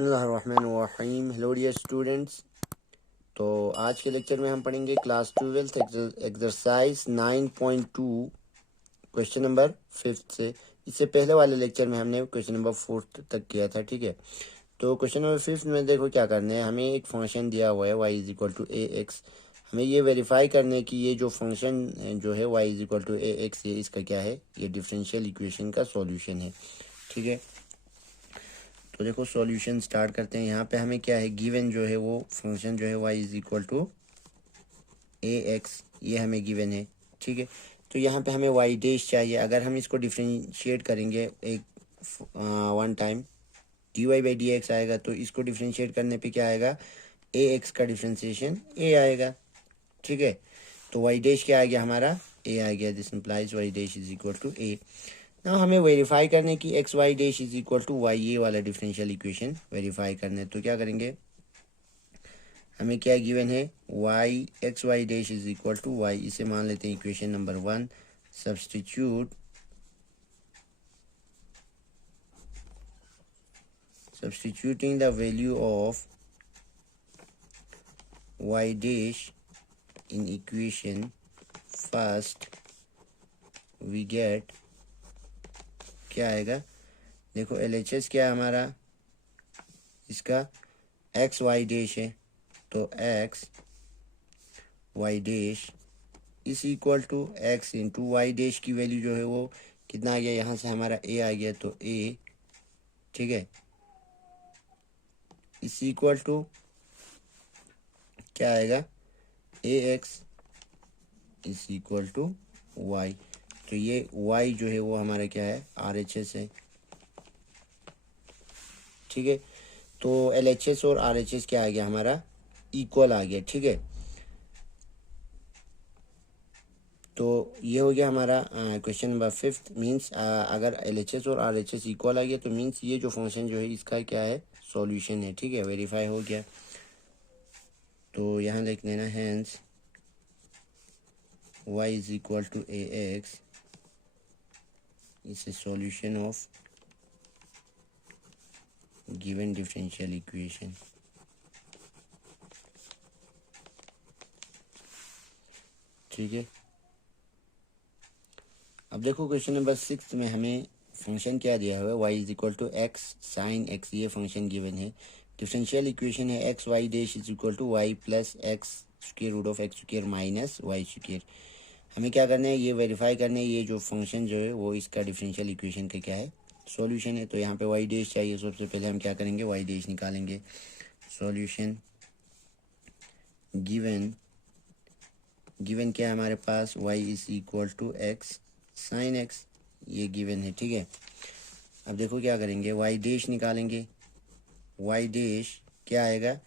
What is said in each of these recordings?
बिस्मिल्लाहिर्रहमानिर्रहीम। Hello dear students. तो आज के लेक्चर में हम पढ़ेंगे class 12th exercise 9.2 question number 5 से। इससे पहले वाले लेक्चर में हमने क्वेश्चन नंबर 4 तक किया था, ठीक है। तो क्वेश्चन नंबर 5 में देखो क्या करना है। हमें एक फंक्शन दिया हुआ है y is equal to a x. हमें ये वेरीफाई करना है कि ये जो फंक्शन जो है y is equal to a x, ये इसका क्या है, ये डिफरेंशियल इक्वेशन का सॉल्यूशन है, ठीक है। तो देखो सॉल्यूशन स्टार्ट करते हैं। यहाँ पे हमें क्या है, गिवन जो है वो फंक्शन जो है y is equal to a x, ये हमें गिवन है, ठीक है। तो यहाँ पे हमें y डैश चाहिए। अगर हम इसको डिफ्रेंशिएट करेंगे एक one time, d y by d x आएगा। तो इसको डिफ्रेंशिएट करने पे क्या आएगा, ए एक्स का डिफ्रेंशिएशन ए आएगा, ठीक है। तो y डैश क्या आ गया हमारा, ए आ गया। This implies y dash is equal to a. ना हमें वेरीफाई करने की x y dash is equal to y, ये वाला डिफरेंशियल इक्वेशन वेरीफाई करने। तो क्या करेंगे, हमें क्या गिवन है, y x y dash is equal to y. इसे मान लेते हैं equation number 1। Substituting the value of y dash in equation first we get, क्या आएगा, देखो LHS क्या है हमारा, इसका एक्स वाई डैश है। तो x y dash is equal to x into y dash की वैल्यू जो है वो कितना आ गया, यहाँ से हमारा ए आ गया, तो ए, ठीक है, इस इक्वल टू क्या आएगा, ए एक्स इस इक्वल टू वाई। तो ये वाई जो है वो हमारा क्या है, RHS है, ठीक है। तो LHS और RHS क्या आ गया हमारा, इक्वल आ गया, ठीक है। तो ये हो गया हमारा क्वेश्चन नंबर 5। मीन्स अगर LHS और RHS इक्वल आ गया तो मीन्स ये जो फंक्शन जो है इसका क्या है, सॉल्यूशन है, ठीक है, वेरीफाई हो गया। तो यहाँ लिख लेना, hence y is equal to a x is a solution of given differential equation, ठीक है। अब देखो क्वेश्चन नंबर 6 में हमें फंक्शन क्या दिया हुआ है, y is equal to x sine x, ये फंक्शन गिवन है। डिफरेंशियल इक्वेशन है x y dash is equal to y plus x square root of x square minus y square. हमें क्या करना है, ये वेरीफाई करना है ये जो फंक्शन जो है वो इसका डिफरेंशियल इक्वेशन का क्या है, सॉल्यूशन है। तो यहाँ पे वाई डैश चाहिए। सबसे पहले हम क्या करेंगे, वाई डैश निकालेंगे। सॉल्यूशन गिवन, गिवन क्या है हमारे पास, y is equal to x sine x, ये गिवन है, ठीक है। अब देखो क्या करेंगे, y डैश निकालेंगे। y डैश क्या आएगा,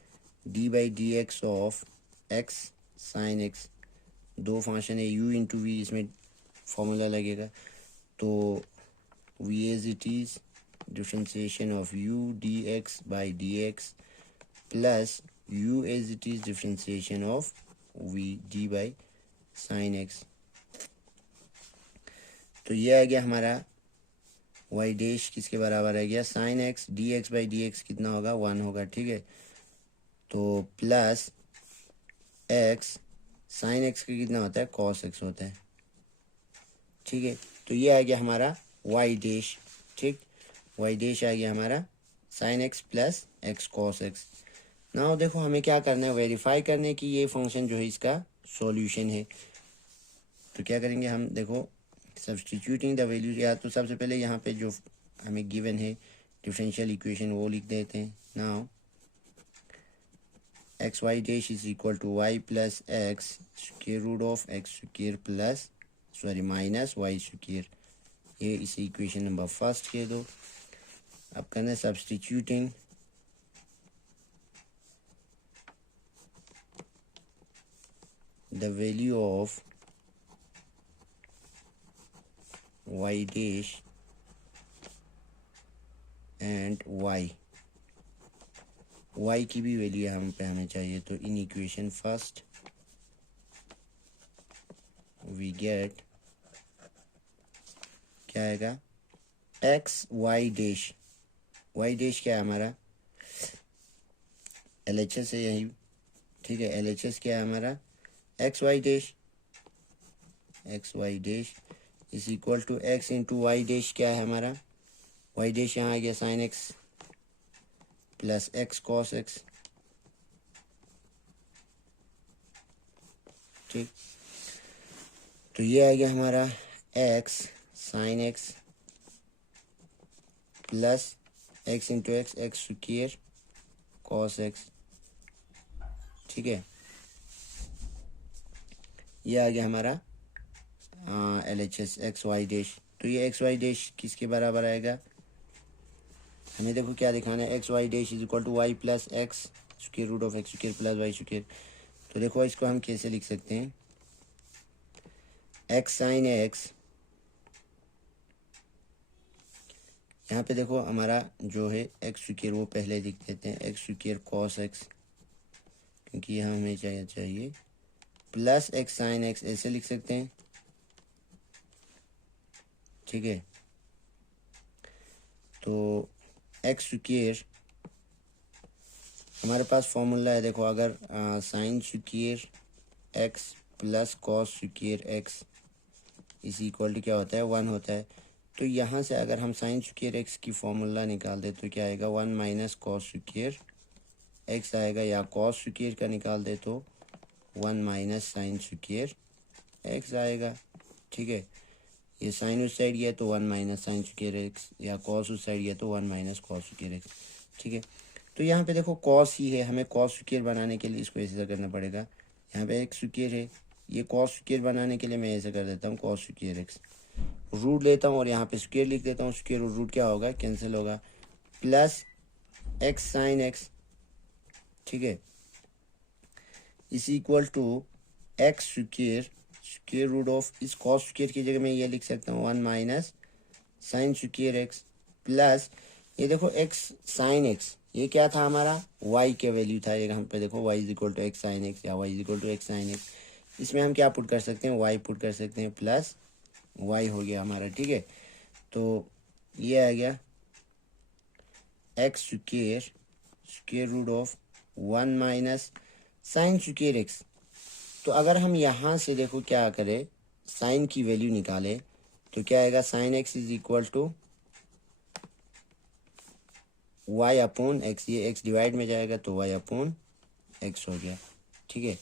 d by d x of x sine x. दो फंक्शन है u इंटू वी, इसमें फॉर्मूला लगेगा। तो v as it is differentiation of u d x by d x plus u as it is differentiation of v D by sine x. तो ये आ गया हमारा y डैश किसके बराबर आ गया, sine x, D x by d x कितना होगा, 1 होगा, ठीक है। तो प्लस एक्स, साइन एक्स का कितना होता है, कॉस एक्स होता है, ठीक है। तो ये आ गया हमारा y डैश, ठीक। y डैश आ गया हमारा sign x plus x cos x. ना देखो हमें क्या करना है, वेरीफाई करने की ये फंक्शन जो है इसका सॉल्यूशन है। तो क्या करेंगे हम, देखो सब्सटीट्यूटिंग द वैल्यू, या तो सबसे पहले यहाँ पे जो हमें गिवन है डिफरेंशियल इक्वेशन वो लिख देते हैं। Now x y dash is equal to y plus x square root of x square plus minus y square, ये इसे इक्वेशन नंबर 1 कह दो। अब करना है substituting the value of y dash and y की भी वैल्यू हम पे हमें चाहिए। तो in equation first we get, क्या आएगा, x y dash, y dash क्या है हमारा, LHS है यही, ठीक है। LHS क्या है हमारा, x y dash, x y dash is equal to x into y dash क्या है हमारा, वाई डैश यहाँ आ गया sine x plus x cos x, ठीक। तो ये आ गया हमारा x sine x plus x into x, x square cos x, ठीक है। ये आ गया हमारा LHS एक्स वाई डैश। तो ये एक्स वाई डैश किसके बराबर आएगा, हमें देखो क्या दिखाना है, x y dash is equal to y plus x square root of x square plus y square. तो देखो इसको हम कैसे लिख सकते हैं, एक्स साइन एक्स, यहाँ पे देखो हमारा जो है एक्स स्क्वायर वो पहले लिख देते हैं, एक्स स्क्वायर कॉस एक्स, क्योंकि यहाँ हमें चाहिए प्लस एक्स साइन एक्स, ऐसे लिख सकते हैं, ठीक है। तो एक्स स्क्वायर हमारे पास फॉर्मूला है, देखो अगर sine square x plus cos square x is equal to क्या होता है, 1 होता है। तो यहाँ से अगर हम साइन स्क्वायर एक्स की फॉर्मूला निकाल दे तो क्या आएगा, 1 माइनस कॉस स्क्वायर एक्स आएगा, या कॉस स्क्वायर का निकाल दे तो 1 माइनस साइन स्क्वायर एक्स आएगा, ठीक है। ये साइन उस साइड गया तो 1 माइनस साइन स्क्वायर एक्स, या कॉस उस साइड गया तो 1 माइनस कॉस स्क्वायर एक्स, ठीक है। तो यहाँ पे देखो कॉस ही है, हमें कॉस स्क्वायर बनाने के लिए इसको ऐसा करना पड़ेगा, यहाँ पे एक्स स्क्वायर है, ये कॉस स्क्वायर बनाने के लिए मैं ऐसा कर देता हूँ, कॉस स्क्वायर एक्स रूट लेता हूँ और यहाँ पे स्क्वायर लिख देता हूँ, स्क्वायर और रूट क्या होगा, कैंसिल होगा, प्लस एक्स साइन एक्स, ठीक है, is equal to x square square root of, इस कॉस स्क्वायर की जगह मैं ये लिख सकता हूँ 1 minus sine square x plus, ये देखो एक्स साइन एक्स ये क्या था हमारा, y के वैल्यू था, ये यहाँ पे देखो y is equal to x sine x या y is equal to x sine x, इसमें हम क्या पुट कर सकते हैं, y पुट कर सकते हैं प्लस y हो गया हमारा, ठीक है। तो ये आ गया x square square root of 1 minus sine square x. तो अगर हम यहाँ से देखो क्या करें, साइन की वैल्यू निकाले तो क्या आएगा, sine x is equal to y upon x, ये एक्स डिवाइड में जाएगा तो वाई अपॉन एक्स हो गया, ठीक है।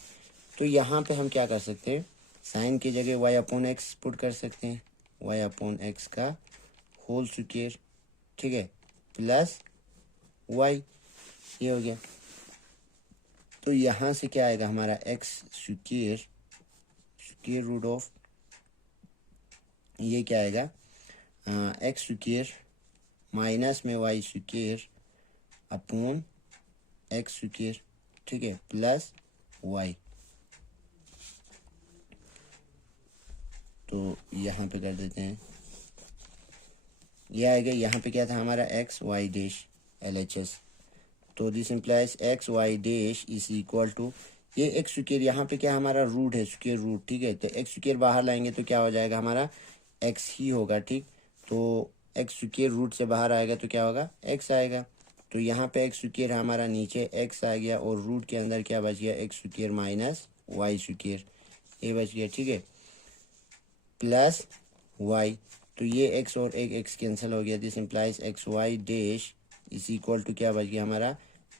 तो यहाँ पे हम क्या कर सकते हैं, साइन की जगह वाई अपॉन एक्स पुट कर सकते हैं, वाई अपॉन एक्स का होल स्क्वायर, ठीक है, प्लस वाई, ये हो गया। तो यहाँ से क्या आएगा हमारा, x square square root of, ये क्या आएगा, एक्स स्क्वायर माइनस में y square upon x square, ठीक है, प्लस वाई। तो यहाँ पे कर देते हैं, ये आएगा, यहाँ पे क्या था हमारा एक्स वाई डैश LHS, तो this implies x y dash is equal to, ये एक्स स्क्वायर यहाँ पे क्या हमारा रूट है, स्क्वायर रूट, ठीक है। तो एक्स स्क्वायर बाहर लाएंगे तो क्या हो जाएगा हमारा, एक्स ही होगा, ठीक। तो एक्स स्क्वायर रूट से बाहर आएगा तो क्या होगा, एक्स आएगा। तो यहाँ पे एक्स स्क्वायर हमारा नीचे एक्स आ गया और रूट के अंदर क्या बच गया, x square minus y square, ये बच गया, ठीक है, प्लस वाई। तो ये एक्स और एक एक्स कैंसिल हो गया, this implies x y dash is equal to क्या बच गया हमारा,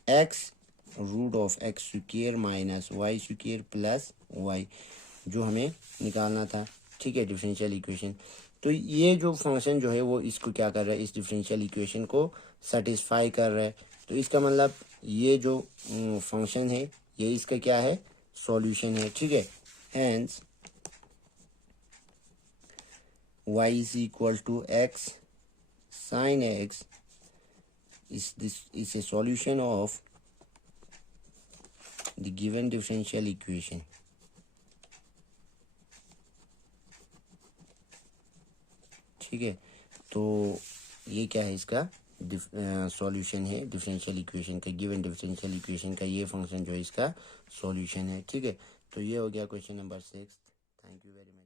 x root of x square minus y square plus y, जो हमें निकालना था, ठीक है, डिफरेंशियल इक्वेशन। तो ये जो फंक्शन जो है वो इसको क्या कर रहा है, इस डिफरेंशियल इक्वेशन को सेटिस्फाई कर रहा है। तो इसका मतलब ये जो फंक्शन है ये इसका क्या है, सॉल्यूशन है, ठीक है। Hence y is equal to x sin x is a solution of the given differential equation, ठीक है। तो ये क्या है, इसका सॉल्यूशन है डिफरेंशियल इक्वेशन का, गिवन डिफरेंशियल इक्वेशन का ये फंक्शन जो है इसका सॉल्यूशन है, ठीक है। तो ये हो गया question number 6। Thank you very much.